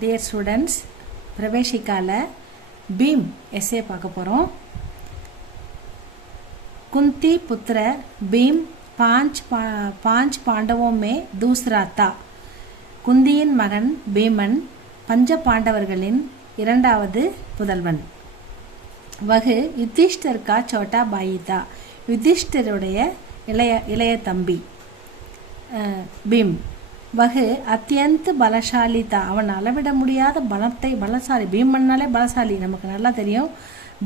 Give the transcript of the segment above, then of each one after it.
Dear students, பிரவேசிக்கால beam S A பார்க்க போகிறோம். कुंती पुत्र भीम पांच पांडवों में दूसरा था. குந்தியின் மகன் பீமன் பஞ்ச பாண்டவர்களின் இரண்டாவது புதல்வன். வகு யுதிஷ்டர் கா சோட்டா பாயி தா. யுதிஷ்டருடைய இளைய தம்பி பீம். வகு அத்தியந்த பலசாலி தா. அவன் அளவிட முடியாத பலசாலி. பீமன்னாலே பலசாலி, நமக்கு நல்லா தெரியும்.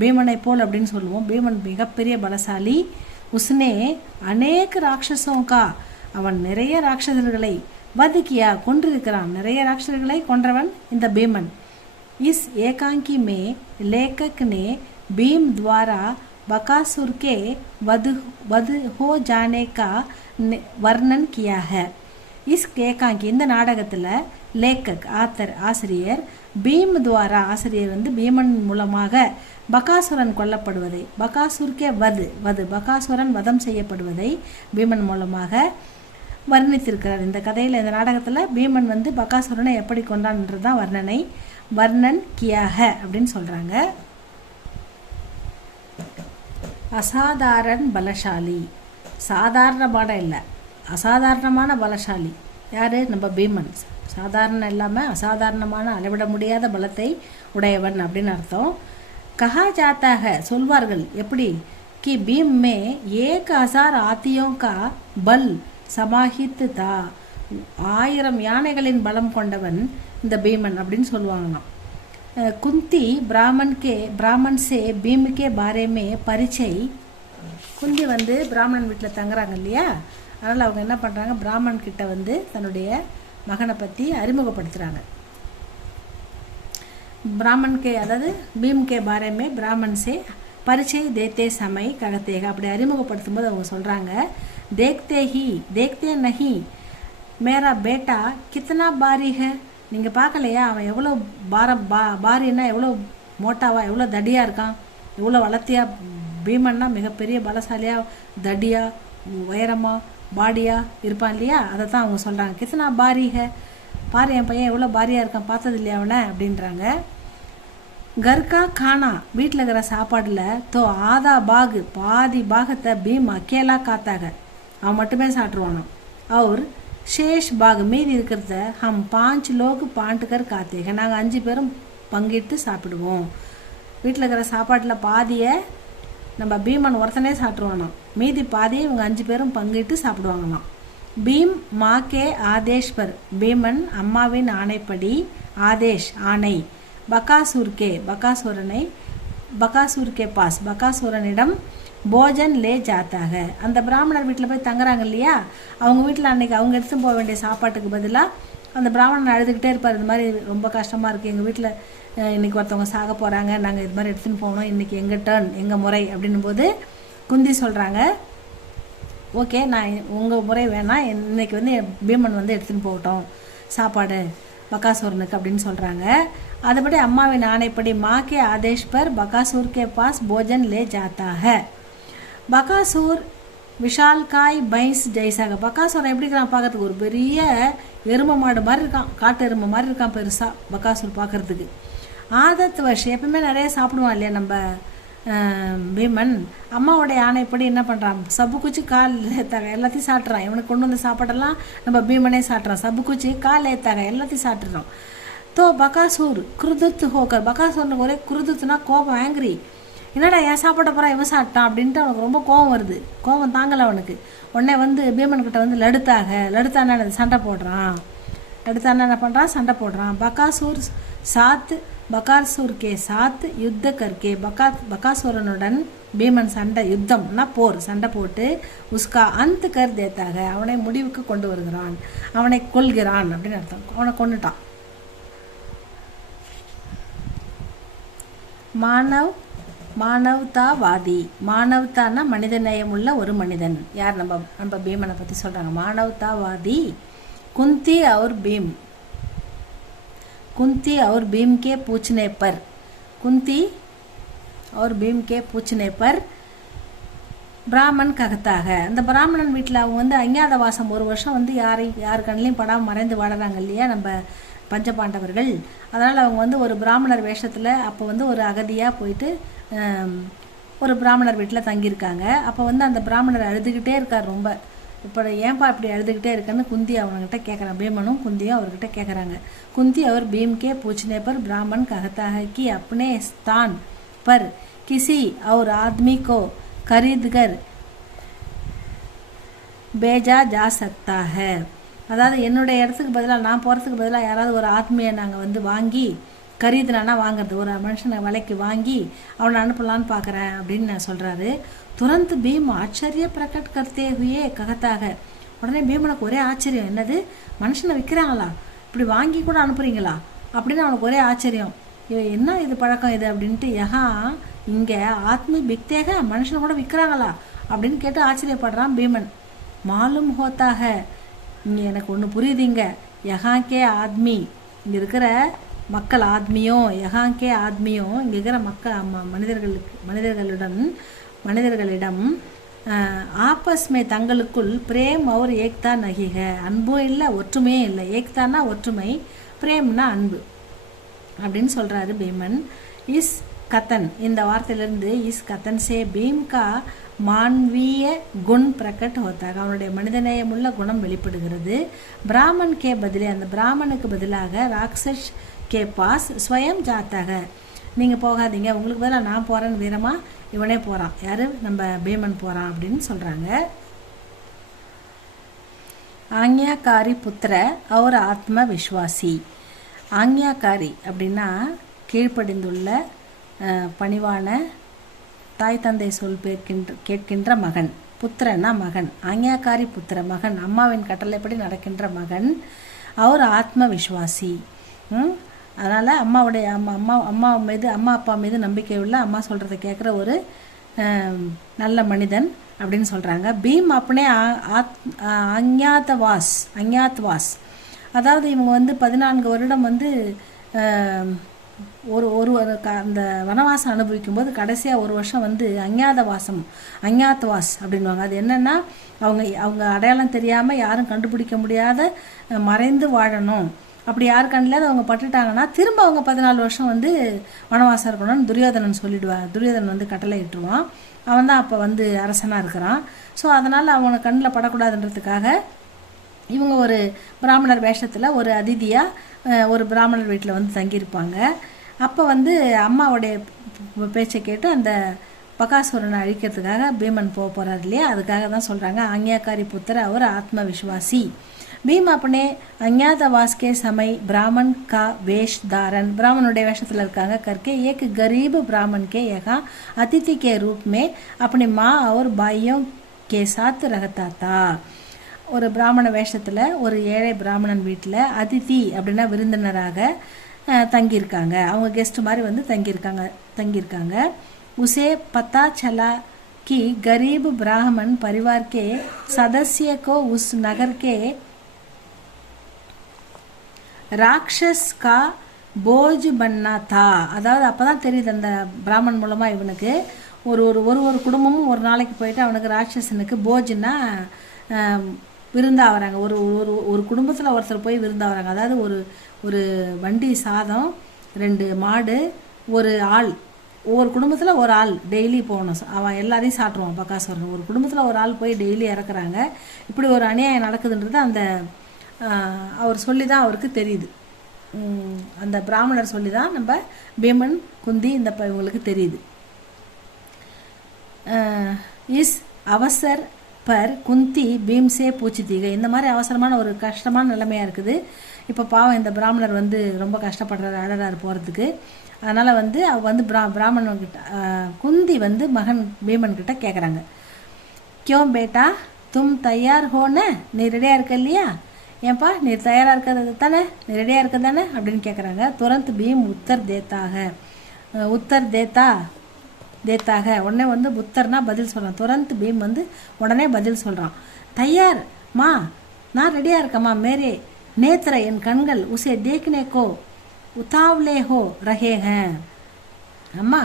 பீமனை போல் அப்படின்னு சொல்லுவோம். பீமன் மிகப்பெரிய பலசாலி. உஸ்னே அநேக ராட்சசோங்கா. அவன் நிறைய ராட்சசர்களை வதுக்கியா கொன்றிருக்கிறான். நிறைய ராட்சசர்களை கொன்றவன் இந்த பீமன். இஸ் ஏகாங்கி மே லேखक ने भीम द्वारा बकासुर के वध हो जाने का वर्णन किया है. इस ஏகாங்கி இந்த நாடகத்தில் லேखक ஆசிரியர் பீம் துவாரா ஆசிரியர் வந்து பீமன் மூலமாக பகாசுரன் கொல்லப்படுவதை, பகாசுர்கே பகாசுரன் வதம் செய்யப்படுவதை பீமன் மூலமாக வர்ணித்திருக்கிறார். இந்த கதையில், இந்த நாடகத்தில் பீமன் வந்து பகாசுரனை எப்படி கொண்டான்ன்றது தான் வர்ணன் கியாக அப்படின்னு சொல்கிறாங்க. அசாதாரண பலசாலி. சாதாரணமான இல்லை, அசாதாரணமான பலசாலி. யார்? நம்ம பீமன். சாதாரணம் இல்லாமல் அசாதாரணமான அளவிட முடியாத பலத்தை உடையவன் அப்படின்னு அர்த்தம். கஹா ஜாத்தாக சொல்வார்கள். எப்படி? कि भीम में 1000 हाथियों का बल समाहित था. 1000 யானைகளின் பலம் கொண்டவன் இந்த பீமன் அப்படின்னு சொல்லுவாங்களாம். குந்தி பிராமன் சே பீம் கே பாரே மே பரிச்சை. குந்தி வந்து பிராமணன் வீட்டில் தங்குறாங்க இல்லையா, அதனால் அவங்க என்ன பண்ணுறாங்க, பிராமன் கிட்ட வந்து தன்னுடைய மகனை பற்றி அறிமுகப்படுத்துகிறாங்க. ब्राह्मण के அதாவது பீம் கே பாரே மே பிராமன் சே பரிச்சை தேத்தே சமை ககத்தேக. அப்படி அறிமுகப்படுத்தும் போது அவங்க சொல்கிறாங்க, தேக்தே நஹி மேரா பேட்டா கித்தனா பாரி ஹை. நீங்கள் பார்க்கலையா அவன் எவ்வளோ பாரின்னா எவ்வளோ மோட்டாவா, எவ்வளோ தடியாக இருக்கான், எவ்வளோ வளர்த்தியா. பீமன்னா மிகப்பெரிய பலசாலியாக, தடியாக, உயரமாக, பாடியாக இருப்பான் இல்லையா, அதை தான் அவங்க சொல்கிறாங்க. கித்தனா பாரி ஹை, பாரு என் பையன் எவ்வளோ பாரியாக இருக்கான், பார்த்தது இல்லையா அவனை அப்படின்றாங்க. கர்கா கானா, வீட்டில் இருக்கிற சாப்பாடில் தோ ஆதா பாகு, பாதி பாகத்தை பீம் அக்கேலா காத்தாக, அவன் மட்டுமே சாப்பிட்ருவானான். அவர் ஷேஷ் பாகு, மீதி இருக்கிறத ஹம் 5 லோகு பாண்டுக்கர் காத்தேக, நாங்கள் 5 பேரும் பங்கிட்டு சாப்பிடுவோம். வீட்டில் இருக்கிற சாப்பாட்டில் பாதியை நம்ம பீமன் ஒருத்தனே சாப்பிட்ருவானாம், மீதி பாதியை இவங்க 5 பேரும் பங்கிட்டு சாப்பிடுவாங்களாம். பீம் மாக்கே ஆதேஷ் பர், பீமன் அம்மாவின் ஆணைப்படி, ஆதேஷ் ஆணை, பகாசுரனை பாஸ், பகாசுரனிடம் போஜன் லே ஜாத்தாக. அந்த பிராமணர் வீட்டில் போய் தங்குறாங்க இல்லையா, அவங்க வீட்டில் அன்னைக்கு அவங்க எடுத்துன்னு போக வேண்டிய சாப்பாட்டுக்கு பதிலாக அந்த பிராமணன் அழுதுகிட்டே இருப்பார். இது மாதிரி ரொம்ப கஷ்டமாக இருக்குது, எங்கள் வீட்டில் இன்றைக்கி ஒருத்தவங்க சாக போகிறாங்க, நாங்கள் இது மாதிரி எடுத்துன்னு போகணும், இன்றைக்கி எங்கள் டர்ன், எங்கள் முறை அப்படின்னும் போது குந்தி சொல்கிறாங்க, ஓகே நான் உங்கள் முறை வேணாம், இன்றைக்கி வந்து பீமன் வந்து எடுத்துன்னு போகட்டும் சாப்பாடு பகாசுரனுக்கு அப்படின்னு சொல்கிறாங்க. அதுபடி அம்மாவின் ஆணைப்படி மாக்கே ஆதேஷ் பர் பகாசுர்கே பாஸ் போஜன் லே ஜாத்தா ஹை. பகாசுர் விஷால்காய் பைன்ஸ் ஜெய்சாக. பகாசுரன் எப்படி இருக்கான் பார்க்கறதுக்கு? ஒரு பெரிய எருமை மாடு மாதிரி இருக்கான், காட்டு எருமை மாதிரி இருக்கான் பெருசாக பகாசுர் பார்க்குறதுக்கு. ஆதத் வருஷம் எப்பவுமே நிறைய சாப்பிடுவான் இல்லையா நம்ம பீமன். அம்மாவோடைய ஆணைப்படி என்ன பண்ணுறான், சப்பு குச்சி கால் ஏத்தாக எல்லாத்தையும் சாப்பிட்றான். இவனுக்கு கொண்டு வந்த சாப்பாடெல்லாம் நம்ம பீமனே சாப்பிட்றான். சப்பு குச்சி கால் ஏத்தாக எல்லாத்தையும் சாப்பிட்றான். தோ பகாசூர் குருதுத்து ஹோக்கர், பகாசூர்னுக்கு ஒரே குருதுத்துனா கோபம், ஆங்கிரி. என்னடா என் சாப்பிட போகிறான் இவன் சாப்பிட்டான் அப்படின்ட்டு அவனுக்கு ரொம்ப கோபம் வருது. கோபம் தாங்கலை அவனுக்கு. உடனே வந்து பீமன்கிட்ட வந்து லடுத்தான சண்டை போடுறான். லடுத்தான என்ன பண்ணுறான், சண்டை போடுறான். பகாசுர் கே சாத் யுத்த கர்க்கே, பகாசுரனுடன் பீமன் சண்டை, யுத்தம்னா போர், சண்டை போட்டு உஸ்கா அந்த கர் தேத்தாக, அவனை முடிவுக்கு கொண்டு வருகிறான், அவனை கொல்கிறான் அப்படின்னு அர்த்தம். அவனை கொண்டுட்டான். மானவதாவாதி, மானவதானா மனிதநேயம் உள்ள ஒரு மனிதன். யார்? நம்ம பீமனை பற்றி சொல்கிறாங்க. மானவதாவாதி. குந்தி और भीम के पूछने पर பிராமன் ககத்தாக. அந்த பிராமணன் வீட்டில் அவங்க வந்து அஞ்ஞாத வாசம் 1 வருஷம் வந்து யார் கண்ணிலையும் படாமல் மறைந்து வாடுறாங்க இல்லையா, நம்ம பஞ்சபாண்டவர்கள். அதனால் அவங்க வந்து ஒரு பிராமணர் வேஷத்தில் அப்போ வந்து ஒரு அகதியாக போயிட்டு ஒரு பிராமணர் வீட்டில் தங்கியிருக்காங்க. அப்போ வந்து அந்த பிராமணர் அழுதுகிட்டே இருக்கார் ரொம்ப. இப்போ ஏன்பா இப்படி அழுதுகிட்டே இருக்கன்னு குந்தி அவங்ககிட்ட கேட்குறான். பீமனும் குந்தியும் அவர்கிட்ட கேட்குறாங்க. कुंती और भीम के पूछने पर ब्राह्मण कहता है कि अपने स्थान पर किसी और आदमी को खरीदकर भेजा जा सकता है. அதாவது என்னுடைய இடத்துக்கு பதிலாக நான் போகிறதுக்கு பதிலாக யாராவது ஒரு ஆத்மியை நாங்கள் வந்து வாங்கி கரீதுனா வாங்கிறது, ஒரு மனுஷனை விலைக்கு வாங்கி அவனை அனுப்பலான்னு பார்க்குறேன் அப்படின்னு நான் சொல்கிறாரு. துரந்த் பீம் ஆச்சரிய பிரகட் கர்த்தே ஹுயே ககத்தாக. உடனே பீமனுக்கு ஒரே ஆச்சரியம், என்னது மனுஷனை விற்கிறாங்களா, இப்படி வாங்கி கூட அனுப்புகிறீங்களா அப்படின்னு அவனுக்கு ஒரே ஆச்சரியம். என்ன இது பழக்கம் இது அப்படின்ட்டு, யஹா இங்கே ஆத்மி பிக்தேக, மனுஷனை கூட விற்கிறாங்களா அப்படின்னு கேட்டு ஆச்சரியப்படுறான் பீமன். மாலும் ஹோத்தாக, இங்கே எனக்கு ஒன்று புரியுதுங்க, யஹாக்கே ஆத்மி, இங்கே இருக்கிற மக்கள் ஆத்மியும் யஹாக்கே ஆத்மியும் இங்கே இருக்கிற மனிதர்களிடம் ஆப்பஸ்மே தங்களுக்குள் பிரேம் அவர் ஏக்தா நகிக, அன்பும் இல்லை ஒற்றுமையும் இல்லை. ஏக்தானா ஒற்றுமை, பிரேம்னா அன்பு அப்படின்னு சொல்கிறாரு பீமன். இஸ் கத்தன், இந்த வார்த்தையிலிருந்து இஸ் கத்தன் சே பீம் கா மான்வீய குண் பிரகட் ஹோத்தாக, அவனுடைய மனிதநேயமுள்ள குணம் வெளிப்படுகிறது. பிராமன் கே பதிலே, அந்த பிராமனுக்கு பதிலாக ராக்ஷஸ் கே பாஸ் ஸ்வயம் ஜாத்தாக, நீங்கள் போகாதீங்க உங்களுக்கு பதிலாக நான் போகிறேன்னு வீரமாக இவனே போகிறான். யார், நம்ம பீமன் போகிறான் அப்படின்னு சொல்கிறாங்க. ஆக்ஞாக்காரி புத்திர அவர் ஆத்ம விஸ்வாசி. ஆக்ஞாக்காரி அப்படின்னா கீழ்ப்படிந்துள்ள பணிவான தாய் தந்தை சொல் கேட்கின்ற மகன். புத்திரன்னா மகன், ஆக்ஞாக்காரி புத்திர மகன், அம்மாவின் கட்டளைப்படி நடக்கின்ற மகன். அவர் ஆத்ம விஸ்வாசி. அதனால் அம்மாவுடைய அம்மா மீது, அம்மா அப்பா மீது நம்பிக்கை உள்ள, அம்மா சொல்கிறத கேட்குற ஒரு நல்ல மனிதன் அப்படின்னு சொல்கிறாங்க. பீம் அப்பனே அஞ்ஞாத்வாஸ், அதாவது இவங்க வந்து 14 வருடம் வந்து ஒரு அந்த வனவாசம் அனுபவிக்கும் போது கடைசியாக ஒரு வருஷம் வந்து அஞ்ஞாத்வாஸ் அப்படின்வாங்க. அது என்னென்னா அவங்க அடையாளம் தெரியாமல் யாரும் கண்டுபிடிக்க முடியாத மறைந்து வாழணும். அப்படி யார் கண்ணில் அவங்க பட்டுட்டாங்கன்னா திரும்ப அவங்க 14 வருஷம் வந்து வனவாசம் இருக்கணும்னு துரியோதனன் வந்து கட்டளை இட்டுருவான். அவன் தான் அப்போ வந்து அரசனாக இருக்கிறான். ஸோ அதனால் அவனை கண்ணில் படக்கூடாதுன்றதுக்காக இவங்க ஒரு பிராமணர் வேஷத்தில் ஒரு அதிதியாக ஒரு பிராமணர் வீட்டில் வந்து தங்கியிருப்பாங்க. அப்போ வந்து அம்மாவுடைய பேச்சை கேட்டு அந்த பகாசுரனை அழிக்கிறதுக்காக பீமன் போகிறார் இல்லையா, அதுக்காக தான் சொல்கிறாங்க ஆக்ஞாக்காரி புத்திர அவர் ஆத்ம விஸ்வாசி. भीम अपने अज्ञातवास के समय ब्राह्मण का वेश धारण, ब्राह्मणोடைய வேஷத்தில் இருக்காங்க करके एक गरीब ब्राह्मण के यहाँ अतिथि के रूप में अपनी माँ और भाइयों के साथ रहता था. ஒரு பிராமண வேஷத்தில் ஒரு ஏழை பிராமணன் வீட்டில் அதிதி அப்படின்னா விருந்தினராக தங்கியிருக்காங்க. அவங்க கெஸ்ட் மாதிரி வந்து தங்கியிருக்காங்க. उसे पता चला कि गरीब ब्राह्मण परिवार के सदस्य को उस नगर के ராக்ஷஸ் கா போஜ் பண்ணா தா. அதாவது அப்போ தான் தெரியுது அந்த பிராமணன் மூலமாக இவனுக்கு ஒரு குடும்பமும் ஒரு நாளைக்கு போயிட்டு அவனுக்கு ராட்சசனுக்கு போஜ்னா விருந்தாகிறாங்க. ஒரு குடும்பத்தில் ஒருத்தர் போய் விருந்தாகிறாங்க. அதாவது ஒரு வண்டி சாதம், 2 மாடு, ஒரு ஆள், ஒவ்வொரு குடும்பத்தில் ஒரு ஆள் டெய்லி போகணும். அவன் எல்லாரையும் சாப்பிட்ருவான் பகாசுரன். ஒரு குடும்பத்தில் ஒரு ஆள் போய் டெய்லி இறக்குறாங்க. இப்படி ஒரு அநியாயம் நடக்குதுன்றது அந்த அவர் சொல்லி தான் அவருக்கு தெரியுது. அந்த பிராமணர் சொல்லி தான் நம்ம பீமன் குந்தி இந்த இவங்களுக்கு தெரியுது. இஸ் அவசர் பர் குந்தி பீம்சே பூச்சித்தீக. இந்த மாதிரி அவசரமான ஒரு கஷ்டமான நிலைமையாக இருக்குது. இப்போ பாவம் இந்த பிராமணர் வந்து ரொம்ப கஷ்டப்படுறாரு, அழறாரு போகிறதுக்கு. அதனால் வந்து அவ வந்து பிராமணன்கிட்ட குந்தி வந்து மகன் பீமன் கிட்ட கேட்குறாங்க, கியோ பேட்டா தும் தயார் ஹோன, நீ ரெடியாக இருக்க இல்லையா, ஏன்பா நீ தயாராக இருக்கிறது தானே, நீ ரெடியாக இருக்க தானே அப்படின்னு கேட்குறாங்க. துரந்த் பீம் உத்தர் தேத்தாக உடனே வந்து புத்தர்னா பதில் சொல்கிறான். துரந்த் பீம் வந்து உடனே பதில் சொல்கிறான். தயார் மா, நான் ரெடியாக இருக்கம்மா. மேரே நேத்திர, என் கண்கள் உசே தேக்னே கோ உத்தாவ்லே ஹோ ரஹே ஹே. அம்மா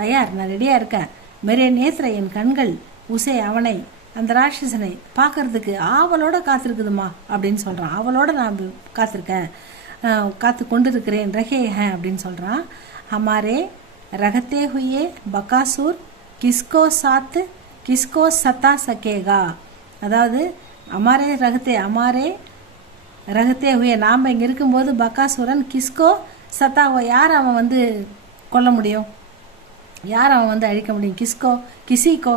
தயார், நான் ரெடியாக இருக்கேன். மேரே நேத்திர, என் கண்கள் உசே அவனை, அந்த ராட்சசனை பார்க்கறதுக்கு ஆவலோட காத்திருக்குதுமா அப்படின்னு சொல்கிறான். ஆவலோட நான் காத்திருக்கேன். காத்து கொண்டு இருக்கிறேன். ரஹே ஹே அப்படின்னு சொல்கிறான். ஹமாரே ரகத்தே ஹுயே பகாசூர் கிஸ்கோ சாத்து கிஸ்கோ சத்தா சக்கேகா. அதாவது அமாரே ரகத்தே ஹுயே, நாம் இங்கே இருக்கும்போது பகாசூரன் கிஸ்கோ சத்தாவோ, யார் அவன் வந்து கொல்ல முடியும், யார் அவன் வந்து அழிக்க முடியும், கிசிக்கோ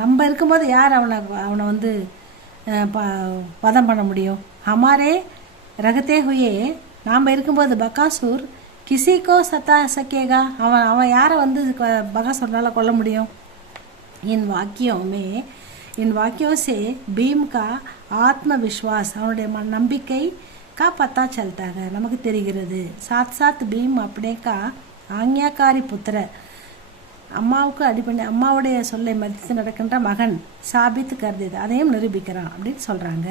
நம்ம இருக்கும்போது யார் அவனை வந்து வதம் பண்ண முடியும். ஹமாரே ரகத்தே ஹுயே, நாம் இருக்கும்போது பகாசூர் கிசிக்கோ சத்தா சக்கேகா, அவன் யாரை வந்து பகாசூரனால் கொல்ல முடியும். इन वाक्यों से भीम का आत्मविश्वास, அவனுடைய நம்பிக்கை का पता चलता है, நமக்கு தெரிகிறது. साथ साथ भीम अपने का आज्ञाकारी पुत्र, அம்மாவுக்கு அடிப்படை அம்மாவுடைய சொல்லை மதித்து நடக்கின்ற மகன் சாபித்து கருது, அதையும் நிரூபிக்கிறான் அப்படின்னு சொல்கிறாங்க.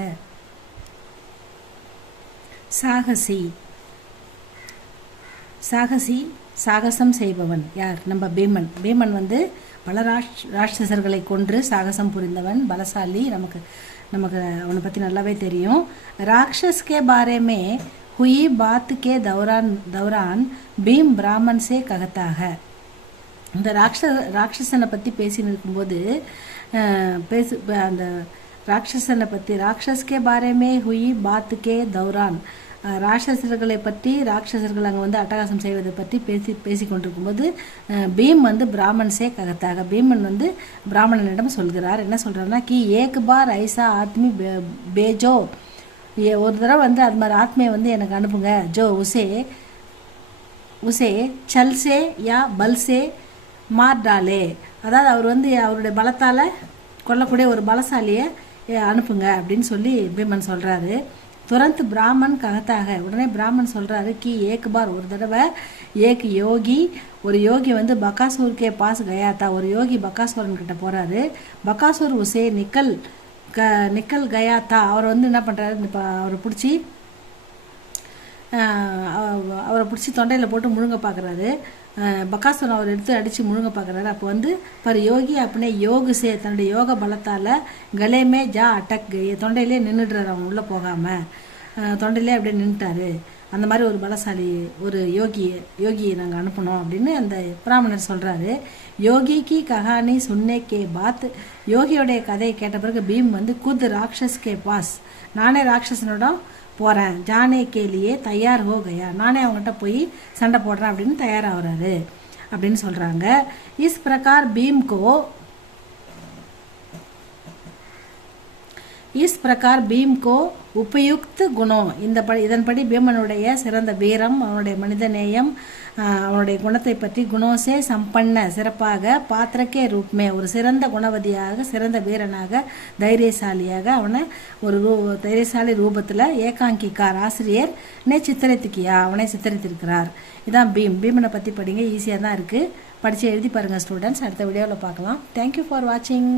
சாகசம் செய்பவன் யார்? நம்ம பீமன் வந்து பல ராட்சசர்களை கொன்று சாகசம் புரிந்தவன், பலசாலி. நமக்கு அவனை பற்றி நல்லாவே தெரியும். ராட்சஸ் கே பாரே மே हुई बात के दौरान भीम ब्राह्मण से कहता है. இந்த ராட்சசனை பற்றி பேசின்னு இருக்கும்போது அந்த ராட்சசனை பற்றி ராட்சஸ்கே பாரேமே ஹுயி பாத்துக்கே தௌரான், ராட்சசர்களை பற்றி ராட்சசர்கள் அங்கே வந்து அட்டகாசம் செய்வதை பற்றி பேசி கொண்டிருக்கும்போது பீம் வந்து பிராமன்ஸே ககத்தாக, பீமன் வந்து பிராமணனிடம் சொல்கிறார். என்ன சொல்கிறாருன்னா, கி ஏக் பார் ஐசா ஆத்மி பேஜோ, ஒரு தடவை வந்து அது மாதிரி ஆத்மையை வந்து எனக்கு அனுப்புங்க. ஜோ உசே சல்சே யா பல்சே மார் டாலே, அதாவது அவர் வந்து அவருடைய பலத்தால் கொல்லக்கூடிய ஒரு பலசாலியை அனுப்புங்க அப்படின்னு சொல்லி பீமன் சொல்கிறாரு. துரந்த் பிராமன் ககத்தாக, உடனே பிராமன் சொல்கிறாரு, கி ஏக் பார், ஒரு தடவை ஏக் யோகி, ஒரு யோகி வந்து பகாசூர்கே பாஸ் கயாத்தா, ஒரு யோகி பகாசூரன் கிட்ட போகிறாரு. பகாசூர் உசே நிக்கல் கயாத்தா, அவர் வந்து என்ன பண்ணுறாரு, இப்போ அவரை பிடிச்சி தொண்டையில் போட்டு முழுங்க பார்க்குறாரு. பகாசுரன் அவர் எடுத்து அடித்து முழுங்க பார்க்குறாரு. அப்போ வந்து பர் யோகி அப்படின்னே யோகுசே, தன்னுடைய யோக பலத்தால் கலேமே ஜா அட்டக், தொண்டையிலே நின்றுடுறாரு, அவன் உள்ளே போகாமல் தொண்டையிலே அப்படியே நின்றுட்டாரு. அந்த மாதிரி ஒரு பலசாலி ஒரு யோகியை நாங்கள் அனுப்பணும் அப்படின்னு அந்த பிராமணர் சொல்கிறாரு. யோகிக்கு கஹானி சுன்னே கே பாத், யோகியோடைய கதையை கேட்ட பிறகு பீம் வந்து குத் ராட்சஸ் கே பாஸ், நானே ராட்சசனோட போகிறேன், ஜானே கேலியே தயார் ஹோ கயா, நானே அவங்ககிட்ட போய் சண்டை போடுறேன் அப்படின்னு தயாராகிறாரு அப்படின்னு சொல்கிறாங்க. இஸ் பிரகார் பீம் கோ உபயுக்த் குணம், இதன்படி பீமனுடைய சிறந்த வீரம், அவனுடைய மனிதநேயம், அவனுடைய குணத்தை பற்றி குணோசே சம்பன்ன, சிறப்பாக, பாத்திரக்கே ரூப்மே, ஒரு சிறந்த குணவதியாக, சிறந்த வீரனாக, தைரியசாலியாக, அவனை ஒரு தைரியசாலி ரூபத்தில் ஏகாங்கிக்கார் ஆசிரியர் அவனை சித்தரித்திருக்கிறார். இதான் பீமனை பற்றி படிங்க, ஈஸியாக தான் இருக்குது, படித்து எழுதி பாருங்கள் ஸ்டூடெண்ட்ஸ். அடுத்த வீடியோவில் பார்க்கலாம். தேங்க்யூ ஃபார் வாட்சிங்.